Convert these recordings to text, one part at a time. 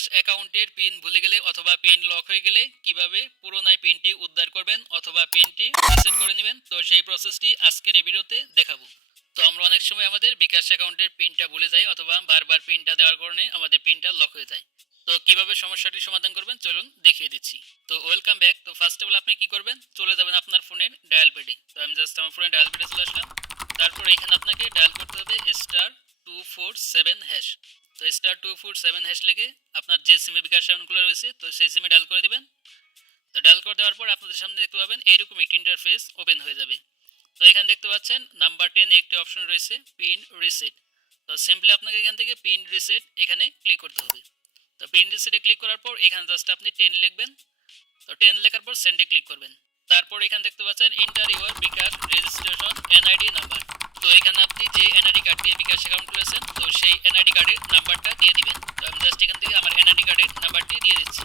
বিকাশ অ্যাকাউন্টের পিন ভুলে গেলে অথবা পিন লক হয়ে গেলে কিভাবে পুরোনায় পিনটি উদ্ধার করবেন অথবা পিনটি রিসেট করে নেবেন, তো সেই প্রসেসটি আজকের এই ভিডিওতে দেখাবো। তো আমরা অনেক সময় আমাদের বিকাশ অ্যাকাউন্টের পিনটা ভুলে যাই অথবা বারবার পিনটা দেওয়ার কারণে আমাদের পিনটা লক হয়ে যায়। তো কিভাবে সমস্যাটি সমাধান করবেন চলুন দেখিয়ে দিচ্ছি। তো ওয়েলকাম ব্যাক। তো ফার্স্ট অফ অল আপনি কি করবেন, চলে যাবেন আপনার ফোনের ডায়াল প্যাডে। তো আমি জাস্ট আমার ফোনে ডায়াল প্যাডে চলে আসলাম। তারপর এখানে আপনাকে ডায়াল করতে হবে *247#। তো *247# লিখে আপনার যে সিমে বিকাশ অ্যাকাউন্টগুলো রয়েছে তো সেই সিমে ডায়াল করে দিবেন। তো ডায়াল করে দেওয়ার পর আপনাদের সামনে দেখতে পাবেন এইরকম একটি ইন্টারফেস ওপেন হয়ে যাবে। তো এখানে দেখতে পাচ্ছেন নাম্বার 10 একটি অপশন রয়েছে পিন রিসেট। তো সিম্পলি আপনাকে এখান থেকে পিন রিসেট এখানে ক্লিক করতে হবে। তো পিন রিসেটে ক্লিক করার পর এখানে জাস্ট আপনি 10 লিখবেন। তো 10 লেখার পর সেন্ডে ক্লিক করবেন। তারপর এখানে দেখতে পাচ্ছেন enter your bKash registration NID number. তো এখানে আপনি যে এনআইডি কার্ড দিয়ে বিকাশ অ্যাকাউন্ট করেছেন তো সেই এনআইডি কার্ডের নাম্বারটা দিয়ে দিবেন। তো আমি জাস্ট এখান থেকে আমার এনআইডি কার্ডের নাম্বারটি দিয়ে দিচ্ছি।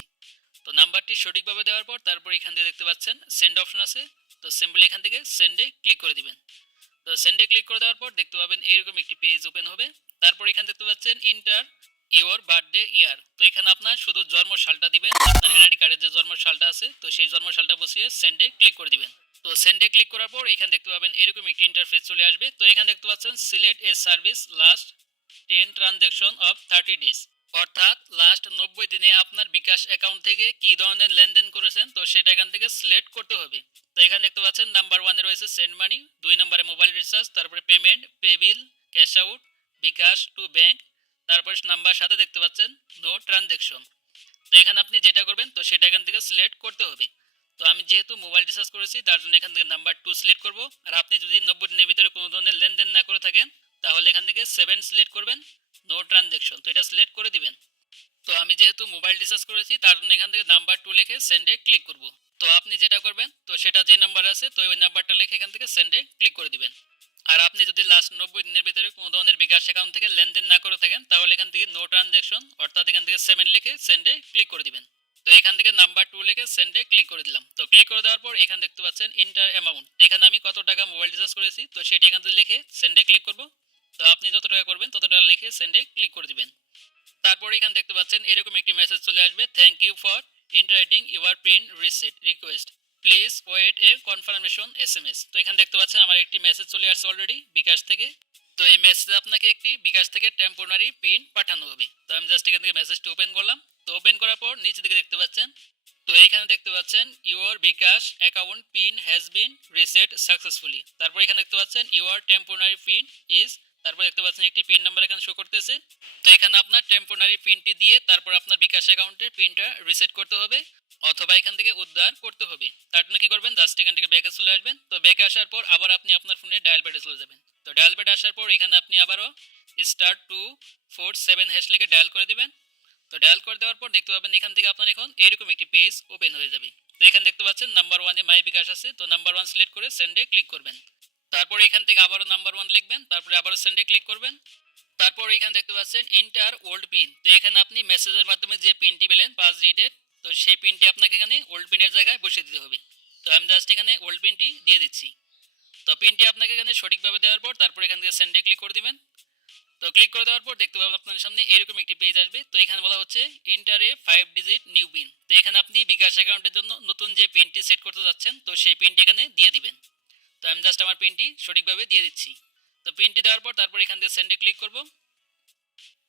তো নাম্বারটি সঠিকভাবে দেওয়ার পর তারপর এখান থেকে দেখতে পাচ্ছেন সেন্ড অপশন আছে। তো সিম্পলি এখান থেকে সেন্ডে ক্লিক করে দিবেন। তো সেন্ডে ক্লিক করে দেওয়ার পর দেখতে পাবেন এরকম একটি পেজ ওপেন হবে। তারপর এখানে দেখতে পাচ্ছেন ইন্টার ইওর বার্থডে ইয়ার। তো এখানে আপনার শুধু জন্ম সালটা দিবেন, আপনার এনআইডি কার্ডের যে জন্ম সালটা আছে তো সেই জন্ম সালটা বসিয়ে সেন্ডে ক্লিক করে দিবেন। তো সেন্ডে ক্লিক করার পর এখানে দেখতে পাবেন এরকম একটি ইন্টারফেস চলে আসবে। তো এখানে দেখতে পাচ্ছেন select a service last 10 transaction of 30 days, অর্থাৎ লাস্ট 90 দিনে আপনার বিকাশ অ্যাকাউন্ট থেকে কি ধরনের লেনদেন করেছেন তো সেটা এখান থেকে সিলেক্ট করতে হবে। তো এখানে দেখতে পাচ্ছেন নাম্বার 1 এ রয়েছে সেন্ড মানি, 2 নম্বরে মোবাইল রিচার্জ, তারপরে payment, pay bill, cash out, bKash to bank, তারপর নাম্বার সাথে দেখতে পাচ্ছেন নো ট্রানজ্যাকশন। তো এখানে আপনি যেটা করবেন তো সেটা এখান থেকে সিলেক্ট করতে হবে। তো আমি যেহেতু মোবাইল রিচার্জ করেছি তার জন্য এখান থেকে নাম্বার 2 সিলেক্ট করব। আর আপনি যদি 90 দিনের ভিতরে কোনো ধরনের লেনদেন না করে থাকেন তাহলে এখান থেকে 7 সিলেক্ট করবেন, নো ট্রানজ্যাকশন। তো এটা সিলেক্ট করে দিবেন। তো আমি যেহেতু মোবাইল রিচার্জ করেছি তার জন্য এখান থেকে নাম্বার 2 লিখে সেন্ডে ক্লিক করব। তো আপনি যেটা করবেন তো সেটা যে নাম্বার আছে তো ওই নাম্বারটা লিখে এখান থেকে সেন্ডে ক্লিক করে দিবেন। আর আপনি যদি লাস্ট 90 দিনের ভিতরে কোনো ধরনের বিকাশ অ্যাকাউন্ট থেকে লেনদেন না করে থাকেন তাহলে এখান থেকে নো ট্রানজ্যাকশন অর্থাৎ এখান থেকে 7 লিখে সেন্ডে ক্লিক করে দিবেন। তো এখান থেকে নাম্বার 2 লিখে সেন্ডে ক্লিক করে দিলাম। তো ক্লিক করে দেওয়ার পর এখানে দেখতে পাচ্ছেন ইন্টার অ্যামাউন্ট। এখানে আমি কত টাকা মোবাইল রিচার্জ করেছি তো সেটি এখান থেকে লিখে সেন্ডে ক্লিক করব। তো আপনি যত টাকা করবেন তত টাকা লিখে সেন্ডে ক্লিক করে দিবেন। তারপর এখানে দেখতে পাচ্ছেন এরকম একটি মেসেজ চলে আসবে, thank you for entering your PIN reset request, please wait a confirmation SMS. তো এখানে দেখতে পাচ্ছেন আমার একটি মেসেজ চলে আসছে অলরেডি বিকাশ থেকে। তো এই মেসেজে আপনাকে একটি বিকাশ থেকে টেম্পোরারি পিন পাঠানো হবে। তো আমি জাস্ট এখান থেকে মেসেজটি ওপেন করলাম। তো ওপেন করার পর নিচে দিকে দেখতে পাচ্ছেন তো এইখানে দেখতে পাচ্ছেন your bKash account pin has been reset successfully. তারপর এখানে দেখতে পাচ্ছেন ইউর টেম্পোরারি পিন ইজ, তারপর দেখতে পাচ্ছেন একটি পিন নাম্বার এখানে শো করতেছে। তো এখানে আপনার টেম্পোরারি পিনটি দিয়ে তারপর আপনার বিকাশ অ্যাকাউন্টের পিনটা রিসেট করতে হবে অথবা এখান থেকে উদ্ধার করতে হবে। তার জন্য কি করবেন, জাস্ট এখান থেকে ব্যাকে চলে আসবেন। তো ব্যাকে আসার পর আবার আপনি আপনার ফোনে ডায়াল প্যাডে চলে যাবেন। তো ডায়াল প্যাডে আসার পর এখানে আপনি আবারও *247# লিখে ডায়াল করে দিবেন। তো ডায়াল করে দেওয়ার পর দেখতে পাবেন এখান থেকে আপনার এখন এরকম একটি পেজ ওপেন হয়ে যাবে। তো এখানে দেখতে পাচ্ছেন নাম্বার 1 এ মাই বিকাশ আছে। তো নাম্বার 1 সিলেক্ট করে সেন্ডে ক্লিক করবেন। তারপর এখান থেকে আবারও নাম্বার 1 লিখবেন, তারপরে আবারও সেন্ডে ক্লিক করবেন। তারপর এখানে দেখতে পাচ্ছেন ইন্টার ওল্ড পিন। তো এখানে আপনি মেসেজের মাধ্যমে যে পিনটি পেলেন 5 ডিজিটের তো সেই পিনটি আপনাকে এখানে ওল্ড পিনের জায়গায় বসিয়ে দিতে হবে। তো আমি জাস্ট এখানে ওল্ড পিনটি দিয়ে দিচ্ছি। তো পিনটি আপনাকে এখানে সঠিকভাবে দেওয়ার পর তারপর এখান থেকে সেন্ডে ক্লিক করে দিবেন। তো ক্লিক করে দেওয়ার পর দেখতে পাবেন আপনার সামনে এরকম একটি পেজ আসবে। তো এখানে বলা হচ্ছে ইন্টার এ 5 ডিজিট নিউ পিন। তো এখানে আপনি বিকাশ অ্যাকাউন্টের জন্য নতুন যে পিনটি সেট করতে যাচ্ছেন তো সেই পিনটি এখানে দিয়ে দিবেন। তো আমি জাস্ট আমার পিনটি সঠিকভাবে দিয়ে দিচ্ছি। তো পিনটি দেওয়ার পর তারপর এখান থেকে সেন্ডে ক্লিক করব।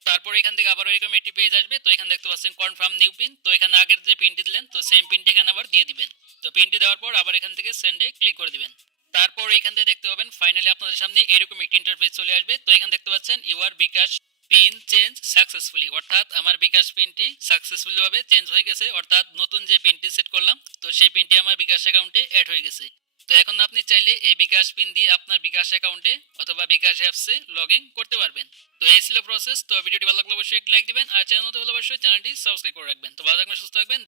তারপর এখান থেকে আবার এরকম একটি পেজ আসবে। তো এখানে দেখতে পাচ্ছেন কনফার্ম নিউ পিন। তো এখানে আগের যে পিনটি দিলেন তো সেম পিনটি এখানে আবার দিয়ে দিবেন। তো পিনটি দেওয়ার পর আবার এখান থেকে সেন্ডে ক্লিক করে দিবেন। তারপর এখান থেকে দেখতে পাবেন ফাইনালি আপনাদের সামনে এরকম একটি ইন্টারফেস চলে আসবে। তো এখানে দেখতে পাচ্ছেন your bKash pin change successfully, অর্থাৎ আমার বিকাশ পিনটি সাকসেসফুলি ভাবে চেঞ্জ হয়ে গেছে, অর্থাৎ নতুন যে পিনটি সেট করলাম তো সেই পিনটি আমার বিকাশ অ্যাকাউন্টে অ্যাড হয়ে গেছে। তো এখন আপনি চাইলে এই বিকাশ পিন দিয়ে আপনার বিকাশ অ্যাকাউন্টে অথবা বিকাশ অ্যাপসে লগ ইন করতে পারবেন। তো এই ছিল প্রসেস। তো ভিডিওটি ভালো লাগলে অবশ্যই একটি লাইক দিবেন আর চ্যানেল নতুন হলে অবশ্যই চ্যানেলটি সাবস্ক্রাইব করে রাখবেন। তো ভালো থাকবেন, সুস্থ থাকবেন।